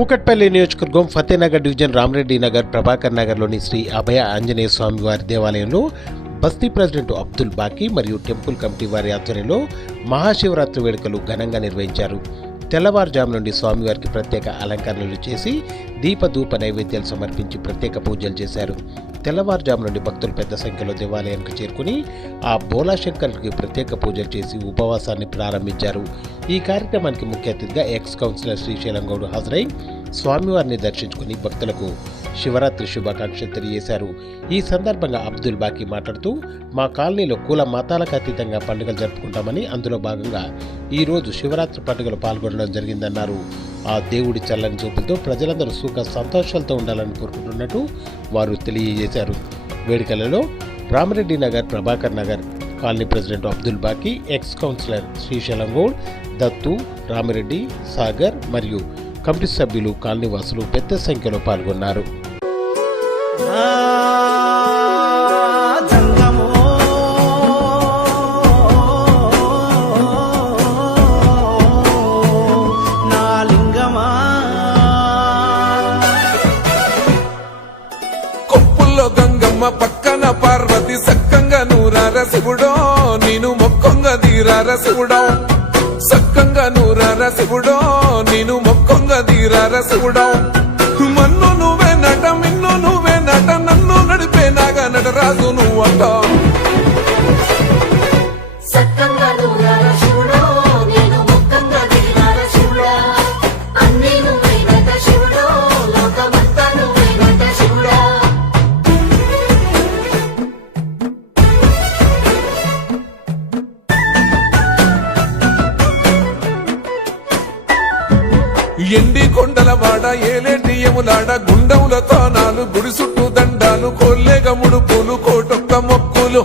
కూకట్పల్లి నియోజకవర్గం ఫతేనగర్ డివిజన్ రామరెడ్డి నగర్ ప్రభాకర్ నగర్లోని శ్రీ అభయ ఆంజనేయ స్వామి వారి దేవాలయంలో బస్తీ ప్రెసిడెంట్ అబ్దుల్ బాకీ మరియు టెంపుల్ కమిటీ వారి ఆధ్వర్యంలో మహాశివరాత్రి వేడుకలు ఘనంగా నిర్వహించారు. తెల్లవారుజాము నుండి స్వామివారికి ప్రత్యేక అలంకరణలు చేసి దీపధూప నైవేద్యాలు సమర్పించి ప్రత్యేక పూజలు చేశారు. తెల్లవారుజాము నుండి భక్తులు పెద్ద సంఖ్యలో దేవాలయానికి చేరుకుని ఆ బోలాశంకర్కి ప్రత్యేక పూజలు చేసి ఉపవాసాన్ని ప్రారంభించారు. ఈ కార్యక్రమానికి ముఖ్య అతిథిగా ఎక్స్ కౌన్సిలర్ శ్రీశైలం గౌడ్ హాజరై స్వామివారిని దర్శించుకుని భక్తులకు శివరాత్రి శుభాకాంక్షలు తెలియజేశారు. ఈ సందర్భంగా అబ్దుల్ బాకీ మాట్లాడుతూ, మా కాలనీలో కుల మతాలకు అతీతంగా పండుగలు జరుపుకుంటామని, అందులో భాగంగా ఈరోజు శివరాత్రి పండుగలో పాల్గొనడం జరిగిందన్నారు. ఆ దేవుడి చల్లని చూపులతో ప్రజలందరూ సుఖ సంతోషాలతో ఉండాలని కోరుకుంటున్నట్టు వారు తెలియజేశారు. వేడుకలలో రామరెడ్డి నగర్ ప్రభాకర్ నగర్ కాలనీ ప్రెసిడెంట్ అబ్దుల్ బాకీ, ఎక్స్ కౌన్సిలర్ శ్రీశైలం గౌడ్, దత్తు, రామిరెడ్డి, సాగర్ మరియు కమిటీ సభ్యులు, కాలనీవాసులు పెద్ద సంఖ్యలో పాల్గొన్నారు. కొప్పుల్లో గంగమ్మ పక్కన పార్వతి సక్కంగా నూరార శివుడో, నేను మొక్కంగా తీరార శివుడో, సక్కంగా నూరార శివుడో, నేను మొక్కంగా తీరార శివుడో. మన్ను నువ్వే నట, మిన్ను నువ్వే నట, నన్ను నడిపే నాగా నటరాజు నువ్వంట. ఎండి కొండల వాడ, ఏలేటి యములాడ, గుండముల తానాలు, గుడి చుట్టూ దండాలు, కొల్లేగ ముడుపులు, కోటొక్క మొక్కులు,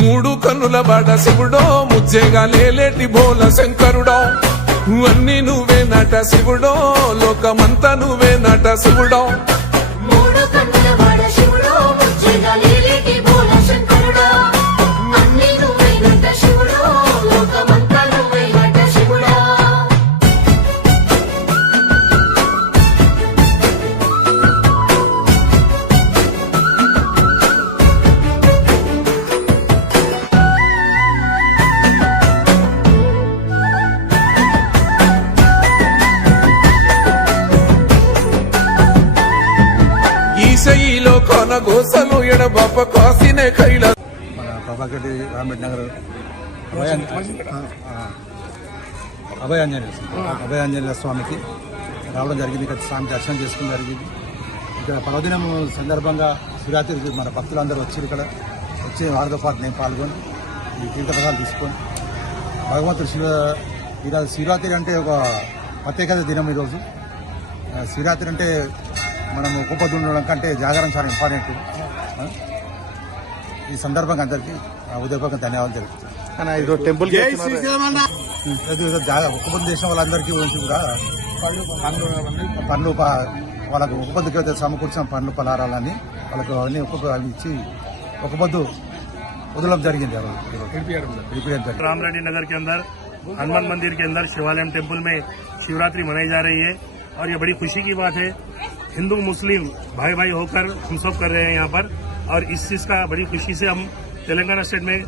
మూడు కన్నుల వాడ శివుడో, ముచ్చేగా లేలేటి బోల శంకరుడో, అన్ని నువ్వే నట శివుడో, లోకమంతా నువ్వే నట శివుడో. ఈశయిలో కొన గోసలు ఎడబాప కాసినే కైల. మన ప్రభాకర్ రామరెడ్డి నగర్ అభయ ఆంజనేయ స్వామికి రావడం జరిగింది. ఇక్కడ స్వామి దర్శనం చేసుకోవడం జరిగింది. ఇక్కడ పర్వదినం సందర్భంగా శివరాత్రి మన భక్తులందరూ వచ్చి ఇక్కడ వచ్చి వారితో పాటు నేను పాల్గొని ఈ తీర్థప్రసాదాలు తీసుకొని భగవంతుడు ఈరోజు శివరాత్రి అంటే ఒక ప్రత్యేకత దినం. ఈరోజు శివరాత్రి అంటే మనం ఉపపద్దు ఉండడం కంటే జాగరణ చాలా ఇంపార్టెంట్. ఈ సందర్భంగా అందరికీ ఉదయపూర్వక ధన్యవాదాలు తెలుపుతాను. ఉపపద్దు చేసిన వాళ్ళందరికీ గురించి కూడా పండ్లు వాళ్ళకు ఉపపద్దుకి సమకూర్చిన పండ్లు పలారాలని వాళ్ళకు అన్ని ఇచ్చి ఉపపద్దు వదలడం జరిగింది. रामरेड्डी नगर के अंदर हनुमान मंदिर के अंदर शिवालय टेम्पल में शिवरात्रि मनाई जा रही है और ये बड़ी खुशी की बात है. हिंदू मुस्लिम भाई भाई होकर हम सब कर रहे हैं यहाँ पर, और इस चीज का बड़ी खुशी से हम तेलंगाना स्टेट में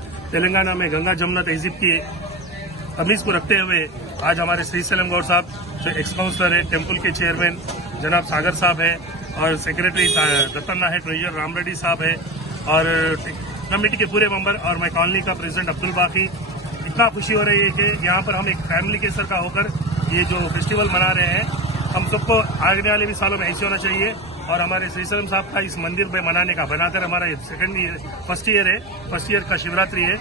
गंगा जमुना तहजीब की तमीज को रखते हुए आज हमारे श्रीशैलम गौड़ साहब जो एक्स काउंसलर है, टेम्पल के चेयरमैन जनाब सागर साहब है, और सेक्रेटरी दत्तन्ना है, ट्रेजर रामरेड्डी साहब है, और कमेटी के पूरे मेंबर, और मैं कॉलोनी का प्रेसिडेंट अब्दुल बाकी. इतना खुशी हो रही है कि यहाँ पर हम एक फैमिली के सर का होकर ये जो फेस्टिवल मना रहे हैं. हम सबको आने वाले भी सालों में ऐसे होना चाहिए, और हमारे श्रीशैलम साहब का इस मंदिर में मनाने का बनाकर हमारा फर्स्ट ईयर का शिवरात्रि है.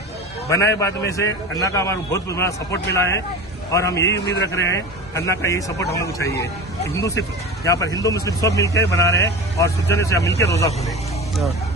बनाए बाद में से अन्ना का हमारा बहुत बड़ा सपोर्ट मिला है, और हम यही उम्मीद रख रहे हैं अन्ना का यही सपोर्ट हमको चाहिए. हिंदू सिर्फ यहाँ पर हिंदू मुस्लिम सब मिलकर बना रहे हैं, और सब जने से मिलकर रोजा खोले.